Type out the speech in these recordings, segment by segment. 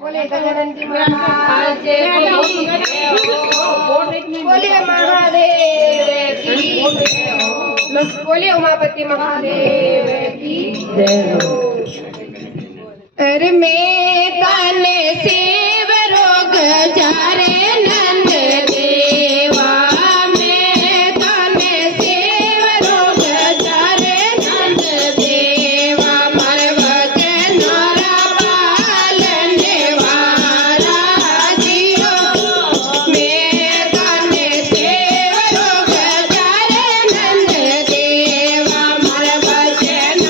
बोले गजानंदी महाराज बोले महादेव की बोले उमापति महादेव की अरे मैं तने शिव रोग जारे नंद देवा मैं तने शिव रोग जारे नंद देवा मारे वचन पालने वाला जियो मैं तने शिव रोग जारे नंद देवा मारे वचन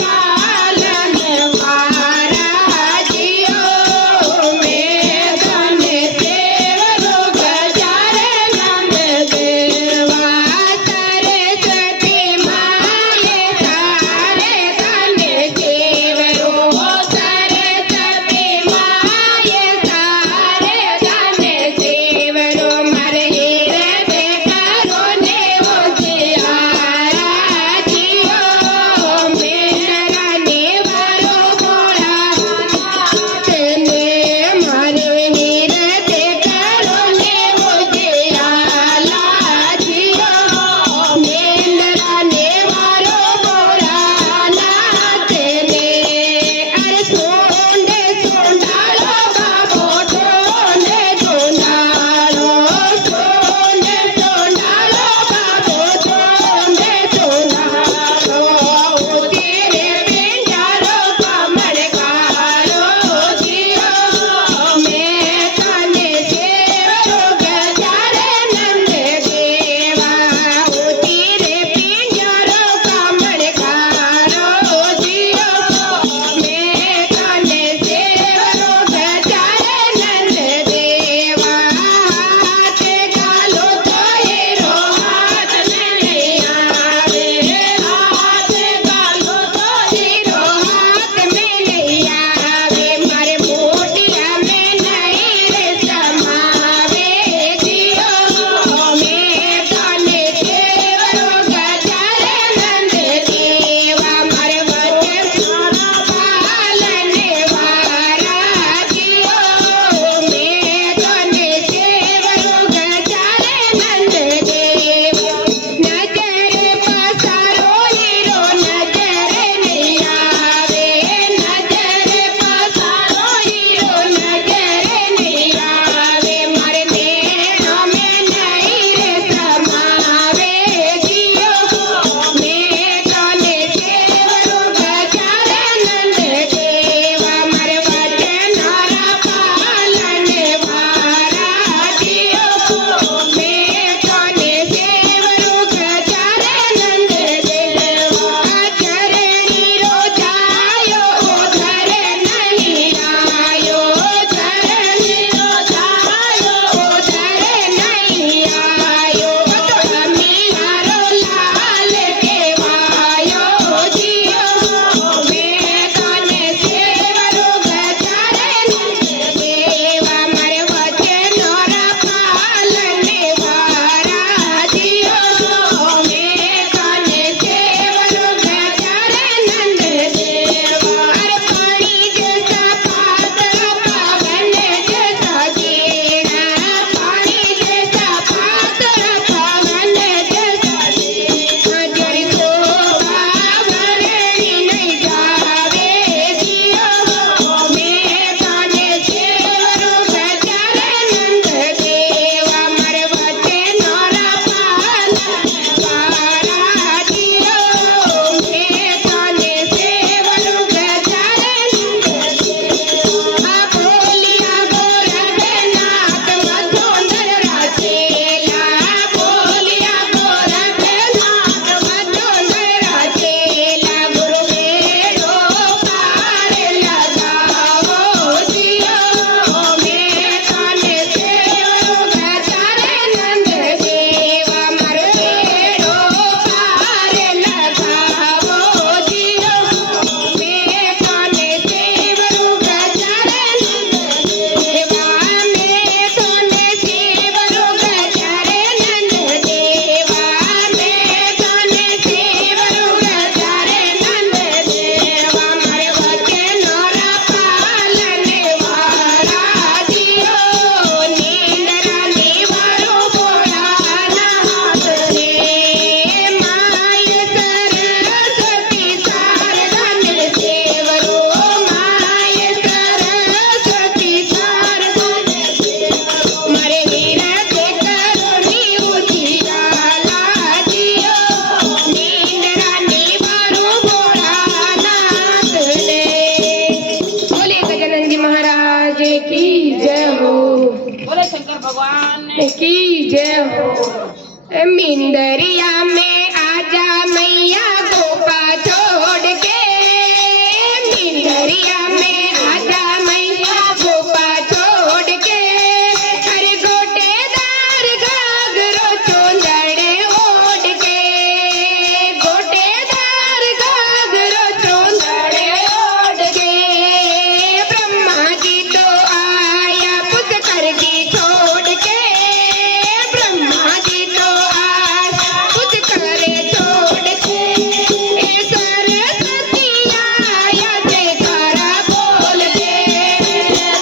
पालने वाला की जय हो। मिंदरिया में आजा मैया गोपा छोड़ के, मिंदरिया में आजा मैया गोपा छोड़ के, अरे गोटेदार घाघरो चोंदड़े ओढ़ के, गोटेदार घाघरो चोंदड़े ओढ़ के, ब्रह्मा जी तो आया पुष्कर जी छोड़ के, ब्रह्मा जी तो आया पुष्कर छोड़ के, ए सरस्वती आया जयकारा बोल के,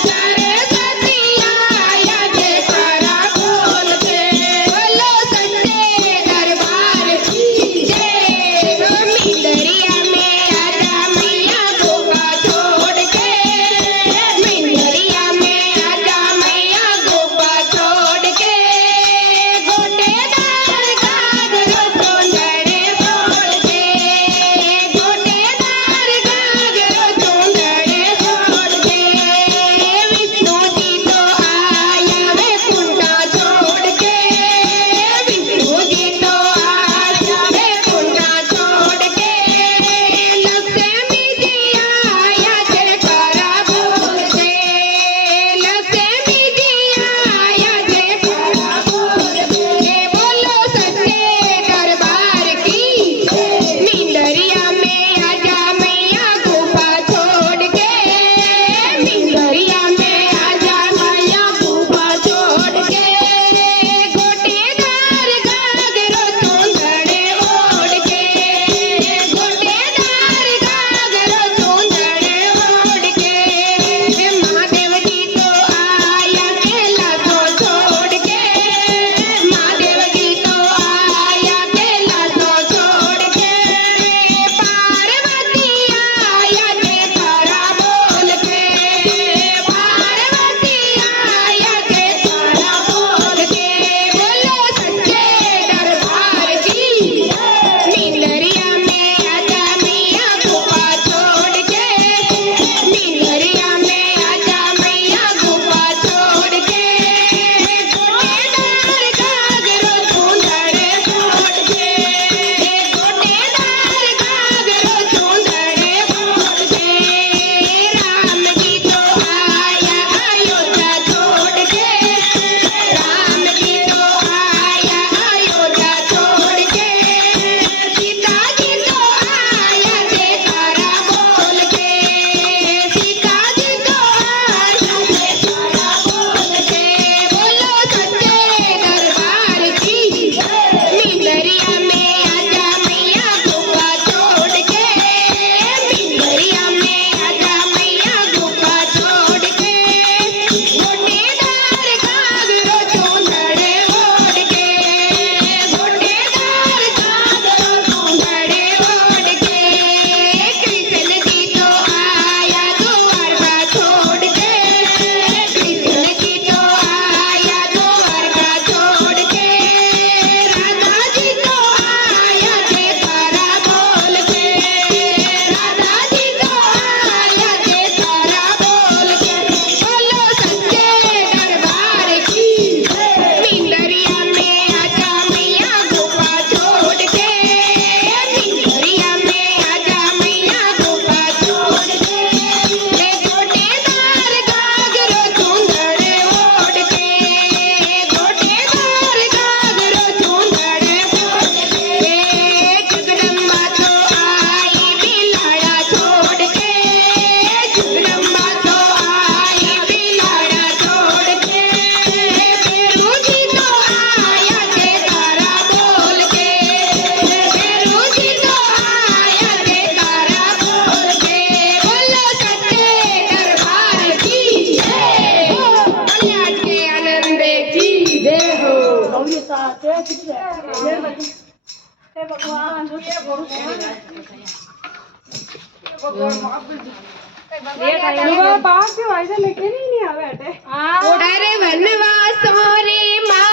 सरस्वती आया जयकारा बोल के, बोलो सच्चे दरबार की जय। मिंदरिया में आजा मैया गोपा छोड़ के, मिंदरिया में आजा मैया गोपा छोड़ के, गोटेदार घाघरो चोंदड़े बोल के, गोटेदार घाघरो चोंदड़े बोल के, विष्णु जी तो आया वैकुंठा छोड़ के, विष्णु जी तो आया वैकुंठा छोड़ के, लक्ष्मी जी आया जयकारा बोल के, लक्ष्मी जी आया जयकारा बोल के, बोलो सच्चे दरबार की मिंदरिया में आजा मैया गोपा छोड़ के, मिंदरिया में आजा मैया गोपा छोड़ के, गोटेदार घाघरो चोंदड़े ओढ़ के, गोटेदार घाघरो चोंदड़े ओढ़ के, महादेव जी तो आया कैलाशो छोड़ के, महादेव जी तो आया कैलाशो छोड़ के, पार्वती आया जयकारा बोल के, पार्वती आया जयकारा बोल के, बोलो सच्चे दरबार की मिंदरिया में आजा मैया गोपा छोड़ के, मिंदरिया में आजा मैया गोपा छोड़ के, गोटेदार घाघरो चोंदड़े बोल के, गोटेदार घाघरो चोंदड़े बोल के, राम जी तो आया अयोध्या छोड़ के, राम जी तो आया अयोध्या छोड़ के, सीता जी तो आया जयकारा बोल के, सीता जी तो आया जयकारा बोल के, बोलो सच्चे दरबार की मिंदरिया में आजा मैया गोपा छोड़ के, मिंदरिया में आजा मैया गोपा छोड़ के, गोटेदार घाघरो चोंदड़े ओढ़ के, गोटेदार घाघरो चोंदड़े ओढ़ के, कृष्ण जी तो आया द्वारका छोड़ के, कृष्ण जी तो आया द्वारका छोड़ के, राधा जी तो आया जयकारा बोल के, राधा जी तो आया जयकारा बोल के, बोलो सच्चे दरबार की मिंदरिया में आजा मैया गोपा छोड़ के, मिंदरिया में आजा मैया गोपा छोड़ के, गोटेदार घाघरो चोंदड़े ओढ़ के, गोटेदार घाघरो चोंदड़े ओढ़ के, जगदम्बा तो आई बिलाड़ा छोड़ के, जगदम्बा तो आई बिलाड़ा छोड़ के, फेरू जी तो आया जयकारा बोल के, फेरू जी तो आया जयकारा बोल के, बोलो सच्चे दरबार की जय, कल्याण के आनंद की जय हो। बाहर से वाइजा लेके नहीं आवे उड़र वनवासों रे माँ